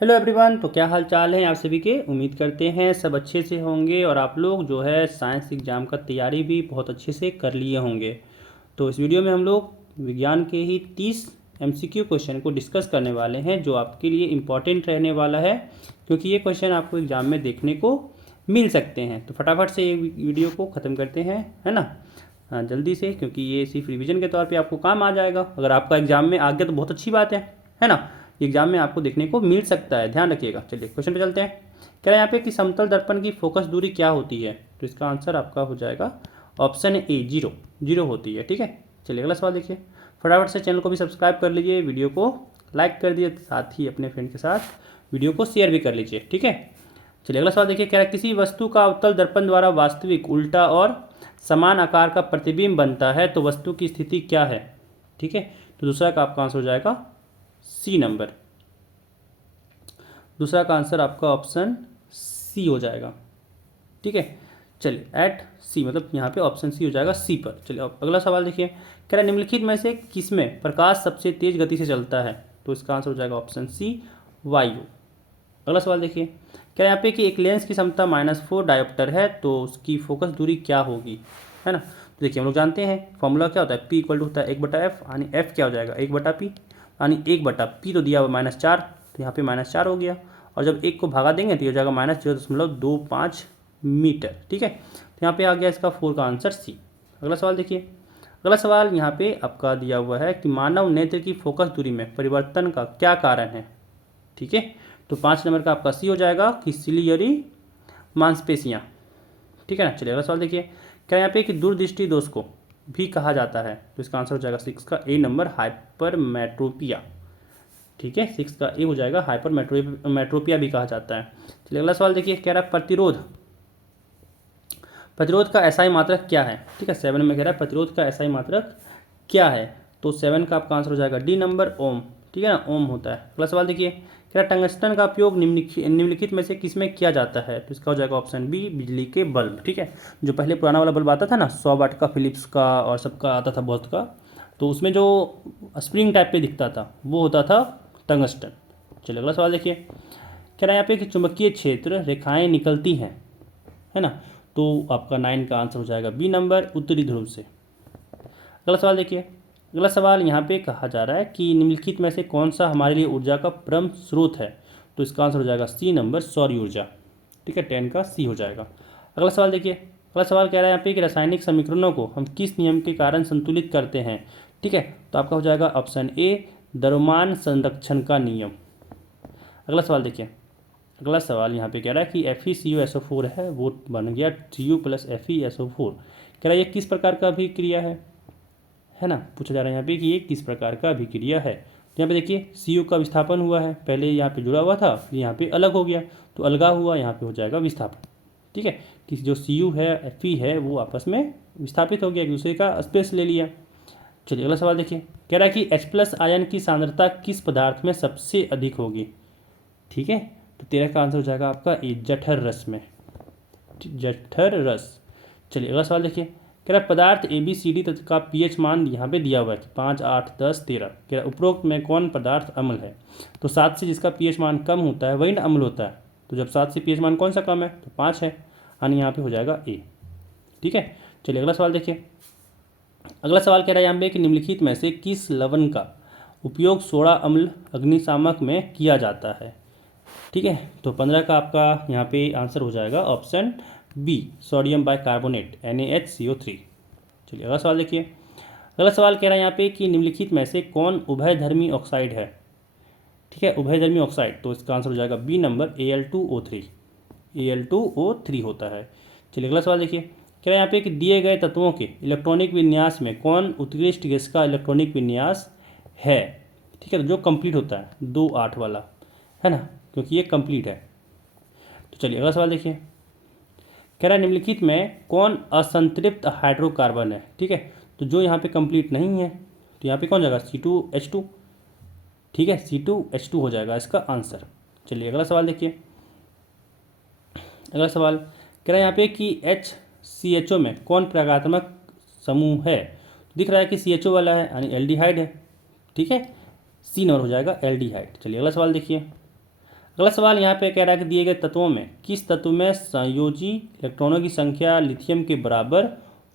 Hello everyone. तो क्या हाल चाल है आप सभी के। उम्मीद करते हैं सब अच्छे से होंगे और आप लोग जो है साइंस एग्ज़ाम का तैयारी भी बहुत अच्छे से कर लिए होंगे। तो इस वीडियो में हम लोग विज्ञान के ही 30 एमसीक्यू क्वेश्चन को डिस्कस करने वाले हैं जो आपके लिए इम्पॉर्टेंट रहने वाला है, क्योंकि ये क्वेश्चन आपको एग्ज़ाम में देखने को मिल सकते हैं। तो फटाफट से ये वीडियो को ख़त्म करते हैं, है ना। हाँ, जल्दी से, क्योंकि ये सिर्फ रिवीजन के तौर पे आपको काम आ जाएगा। अगर आपका एग्ज़ाम में आ गया तो बहुत अच्छी बात है ना। एग्जाम में आपको देखने को मिल सकता है, ध्यान रखिएगा। चलिए क्वेश्चन पे चलते हैं। कह रहे हैं यहाँ पे कि समतल दर्पण की फोकस दूरी क्या होती है। तो इसका आंसर आपका हो जाएगा ऑप्शन ए, जीरो। जीरो होती है, ठीक है। चलिए अगला सवाल देखिए। फटाफट से चैनल को भी सब्सक्राइब कर लीजिए, वीडियो को लाइक कर दिए, साथ ही अपने फ्रेंड के साथ वीडियो को शेयर भी कर लीजिए, ठीक है। चलिए अगला सवाल देखिए। कह रहा है किसी वस्तु का अवतल दर्पण द्वारा वास्तविक, उल्टा और समान आकार का प्रतिबिंब बनता है तो वस्तु की स्थिति क्या है, ठीक है। तो दूसरा का आपका आंसर हो जाएगा सी नंबर। दूसरा का आंसर आपका ऑप्शन सी हो जाएगा, ठीक है। चलिए एट सी, मतलब यहाँ पे ऑप्शन सी हो जाएगा सी पर। चलिए अब अगला सवाल देखिए। कह रहा है निम्नलिखित में से किसमें प्रकाश सबसे तेज गति से चलता है। तो इसका आंसर हो जाएगा ऑप्शन सी, वायु। अगला सवाल देखिए। क्या यहाँ पे कि एक लेंस की क्षमता -4 डायोप्टर है तो उसकी फोकस दूरी क्या होगी, है ना। तो देखिए हम लोग जानते हैं फॉर्मूला क्या होता है, पी इक्वल टू होता है 1/f, यानी एफ क्या हो जाएगा 1/p, यानी 1/p तो दिया हुआ -4, तो यहाँ पे -4 हो गया। और जब एक को भागा देंगे तो ये हो जाएगा -0.25 मीटर, ठीक है। तो यहाँ पे आ गया इसका 4 का आंसर सी। अगला सवाल देखिए। अगला सवाल यहाँ पे आपका दिया हुआ है कि मानव नेत्र की फोकस दूरी में परिवर्तन का क्या कारण है, ठीक है। तो 5 नंबर का आपका सी हो जाएगा कि सिलियरी मांसपेशियाँ, ठीक है ना। चलिए अगला सवाल देखिए। क्या यहाँ पे कि दूरदृष्टि दोष को भी कहा जाता है। तो इसका आंसर हो जाएगा 6 का ए नंबर, हाइपरमेट्रोपिया, ठीक है। 6 का ए हो जाएगा, हाइपरमेट्रोपिया भी कहा जाता है। चलिए अगला सवाल देखिए। कह रहा है प्रतिरोध, प्रतिरोध का एसआई मात्रक क्या है, ठीक है। 7 में कह रहा है प्रतिरोध का एसआई मात्रक क्या है। तो 7 का आपका आंसर हो जाएगा डी नंबर, ओम, ठीक है ना, ओम होता है। अगला सवाल देखिए। कह रहा है टंगस्टन का उपयोग निम्नलिखित में से किसमें किया जाता है। तो इसका हो जाएगा ऑप्शन बी, बिजली के बल्ब, ठीक है। जो पहले पुराना वाला बल्ब आता था ना 100 वाट का, फिलिप्स का और सबका आता था बहुत का, तो उसमें जो स्प्रिंग टाइप पे दिखता था वो होता था टंगस्टन। चलिए अगला सवाल देखिए। कह रहा है यहाँ पे कि चुंबकीय क्षेत्र रेखाएं निकलती हैं, है ना। तो आपका 9 का आंसर हो जाएगा बी नंबर, उत्तरी ध्रुव से। अगला सवाल देखिए। अगला सवाल यहाँ पे कहा जा रहा है कि निम्नलिखित में से कौन सा हमारे लिए ऊर्जा का परम स्रोत है। तो इसका आंसर हो जाएगा सी नंबर, सौर ऊर्जा, ठीक है। 10 का सी हो जाएगा। अगला सवाल देखिए। अगला सवाल कह रहा है यहाँ पे कि रासायनिक समीकरणों को हम किस नियम के कारण संतुलित करते हैं, ठीक है। तो आपका हो जाएगा ऑप्शन ए, द्रव्यमान संरक्षण का नियम। अगला सवाल देखिए। अगला सवाल यहाँ पे कह रहा है कि FeCuSO4 है, वो बन गया Cu + FeSO4। कह रहा है ये किस प्रकार का अभिक्रिया है ना। पूछा जा रहा है यहाँ पे कि ये किस प्रकार का अभिक्रिया है। तो यहाँ पे देखिए Cu का विस्थापन हुआ है, पहले यहाँ पे जुड़ा हुआ था फिर यहाँ पे अलग हो गया, तो अलगा हुआ, यहाँ पे हो जाएगा विस्थापन, ठीक है। कि जो Cu है, Fe है, वो आपस में विस्थापित हो गया, एक दूसरे का स्पेस ले लिया। चलिए अगला सवाल देखिए। कह रहा है कि H+ आयन की सांद्रता किस पदार्थ में सबसे अधिक होगी, ठीक है। तो 13 का आंसर हो जाएगा आपका ए, जठर रस में, जठर रस। चलिए अगला सवाल देखिए। कह रहा है पदार्थ ABCD का pH मान यहाँ पे दिया हुआ है 5, 8, 10, 13। कह रहा है उपरोक्त में कौन पदार्थ अम्ल है। तो 7 से जिसका pH मान कम होता है वही ना अम्ल होता है। तो जब 7 से pH मान कौन सा कम है, तो 5 है, यानी यहाँ पे हो जाएगा ए, ठीक है। चलिए अगला सवाल देखिए। अगला सवाल कह रहा है यहाँ पे कि निम्नलिखित में से किस लवण का उपयोग सोडा अम्ल अग्निशामक में किया जाता है, ठीक है। तो 15 का आपका यहाँ पे आंसर हो जाएगा option B, sodium bicarbonate, NaHCO3। चलिए अगला सवाल देखिए। अगला सवाल कह रहा है यहाँ पे कि निम्नलिखित में से कौन उभयधर्मी ऑक्साइड है, ठीक है, उभयधर्मी ऑक्साइड। तो इसका आंसर हो जाएगा बी नंबर, Al2O3, Al2O3 होता है। चलिए अगला सवाल देखिए। कह रहा है यहाँ पे कि दिए गए तत्वों के इलेक्ट्रॉनिक विन्यास में कौन उत्कृष्ट गैस का इलेक्ट्रॉनिक विन्यास है, ठीक है। तो जो कंप्लीट होता है 2, 8 वाला, है ना, क्योंकि ये कंप्लीट है। तो चलिए अगला सवाल देखिए। कह रहा है निम्नलिखित में कौन असंतृप्त हाइड्रोकार्बन है, ठीक है। तो जो यहाँ पे कंप्लीट नहीं है तो यहाँ पे कौन जाएगा C2H2, ठीक है, C2H2 हो जाएगा इसका आंसर। चलिए अगला सवाल देखिए। अगला सवाल कह रहा है यहाँ पे कि HCHO में कौन प्रगात्मक समूह है। दिख रहा है कि CHO वाला है, यानी एल्डिहाइड है, ठीक है। सी नंबर हो जाएगा एल्डिहाइड। चलिए अगला सवाल देखिए। अगला सवाल यहाँ पे कह रहा है कि दिए गए तत्वों में किस तत्व में संयोजी इलेक्ट्रॉनों की संख्या लिथियम के बराबर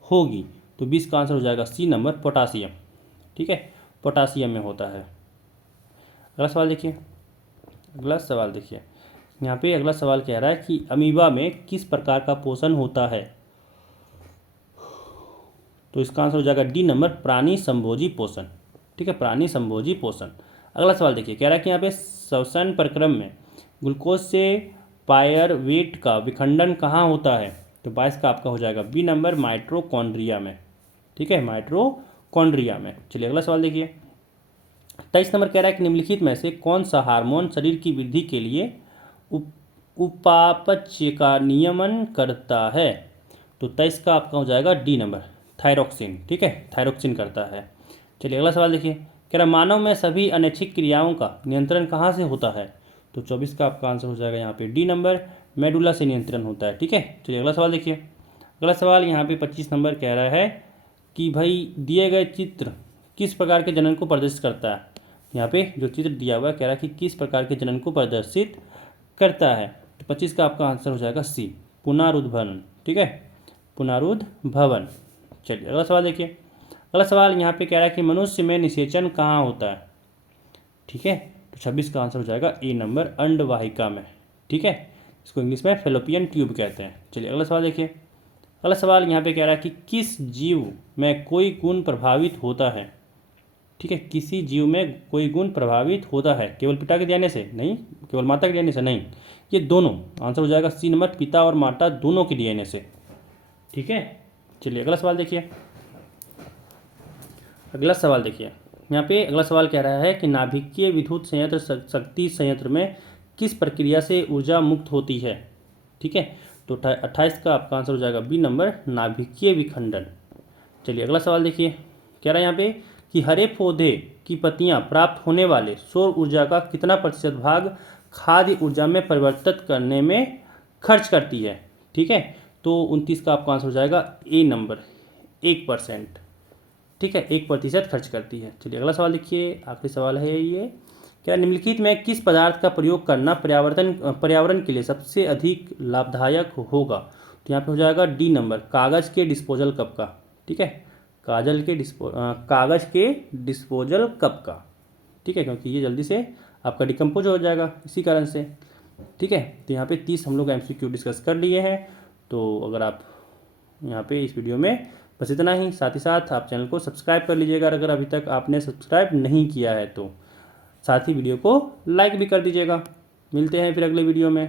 होगी। तो 20 का आंसर हो जाएगा सी नंबर, पोटासियम। ठीक है, पोटासियम में होता है। अगला सवाल देखिए, अगला सवाल देखिए, यहाँ पे अगला सवाल कह रहा है कि अमीबा में किस प्रकार का पोषण होता है। तो इसका आंसर हो जाएगा डी नंबर, प्राणी संभोजी पोषण। ठीक है, प्राणी संभोजी पोषण। अगला सवाल देखिए, कह रहा है कि यहाँ पे श्वसन प्रक्रम में ग्लूकोज से पायरवेट का विखंडन कहाँ होता है। तो 22 का आपका हो जाएगा बी नंबर, माइटोकॉन्ड्रिया में। ठीक है, माइटोकॉन्ड्रिया में। चलिए अगला सवाल देखिए, 23 नंबर कह रहा है कि निम्नलिखित में से कौन सा हार्मोन शरीर की वृद्धि के लिए उपापचय का नियमन करता है। तो 23 का आपका हो जाएगा डी नंबर, थायरोक्सिन। ठीक है, थायरोक्सिन करता है। चलिए अगला सवाल देखिए, कह रहा मानव में सभी अनैच्छिक क्रियाओं का नियंत्रण कहाँ से होता है। तो 24 का आपका आंसर हो जाएगा यहाँ पे डी नंबर, मेडुला से नियंत्रण होता है। ठीक है, चलिए अगला सवाल देखिए, अगला सवाल यहाँ पे 25 नंबर कह रहा है कि भाई दिए गए चित्र किस प्रकार के जनन को प्रदर्शित करता है। यहाँ पे जो चित्र दिया हुआ है कह रहा है कि किस प्रकार के जनन को प्रदर्शित करता है। तो 25 का आपका आंसर हो जाएगा सी, पुनरुद्भवन। ठीक है, पुनरुद्भवन। चलिए अगला सवाल देखिए, अगला सवाल यहाँ पे कह रहा है कि मनुष्य में निषेचन कहाँ होता है। ठीक है, तो 26 का आंसर हो जाएगा ए नंबर, अंडवाहिका में। ठीक है, इसको इंग्लिश में फेलोपियन ट्यूब कहते हैं। चलिए अगला सवाल देखिए, अगला सवाल यहाँ पे कह रहा है कि किस जीव में कोई गुण प्रभावित होता है। ठीक है, किसी जीव में कोई गुण प्रभावित होता है, केवल पिता के DNA से नहीं, केवल माता के DNA से नहीं, ये दोनों। आंसर हो जाएगा सी नंबर, पिता और माता दोनों के DNA से। ठीक है, चलिए अगला सवाल देखिए, अगला सवाल देखिए, यहाँ पे अगला सवाल कह रहा है कि नाभिकीय विद्युत संयंत्र शक्ति संयंत्र में किस प्रक्रिया से ऊर्जा मुक्त होती है। ठीक है, तो 28 का आपका आंसर हो जाएगा बी नंबर, नाभिकीय विखंडन। चलिए अगला सवाल देखिए, कह रहा है यहाँ पे कि हरे पौधे की पत्तियां प्राप्त होने वाले सौर ऊर्जा का कितना प्रतिशत भाग खाद्य ऊर्जा में परिवर्तित करने में खर्च करती है। ठीक है, तो 29 का आपका आंसर हो जाएगा ए नंबर, 1%। ठीक है, 1% खर्च करती है। चलिए अगला सवाल देखिए, आखिरी सवाल है ये, क्या निम्नलिखित में किस पदार्थ का प्रयोग करना पर्यावरण के लिए सबसे अधिक लाभदायक होगा। तो यहाँ पे हो जाएगा डी नंबर, कागज़ के डिस्पोजल कप का। ठीक है, कागज़ के डिस्पोजल कप का। ठीक है, क्योंकि ये जल्दी से आपका डिकम्पोज हो जाएगा इसी कारण से। ठीक है, तो यहाँ पे 30 हम लोग MCQ डिस्कस कर लिए हैं। तो अगर आप यहाँ पे इस वीडियो में बस इतना ही, साथ ही साथ आप चैनल को सब्सक्राइब कर लीजिएगा अगर अभी तक आपने सब्सक्राइब नहीं किया है तो, साथ ही वीडियो को लाइक भी कर दीजिएगा। मिलते हैं फिर अगले वीडियो में।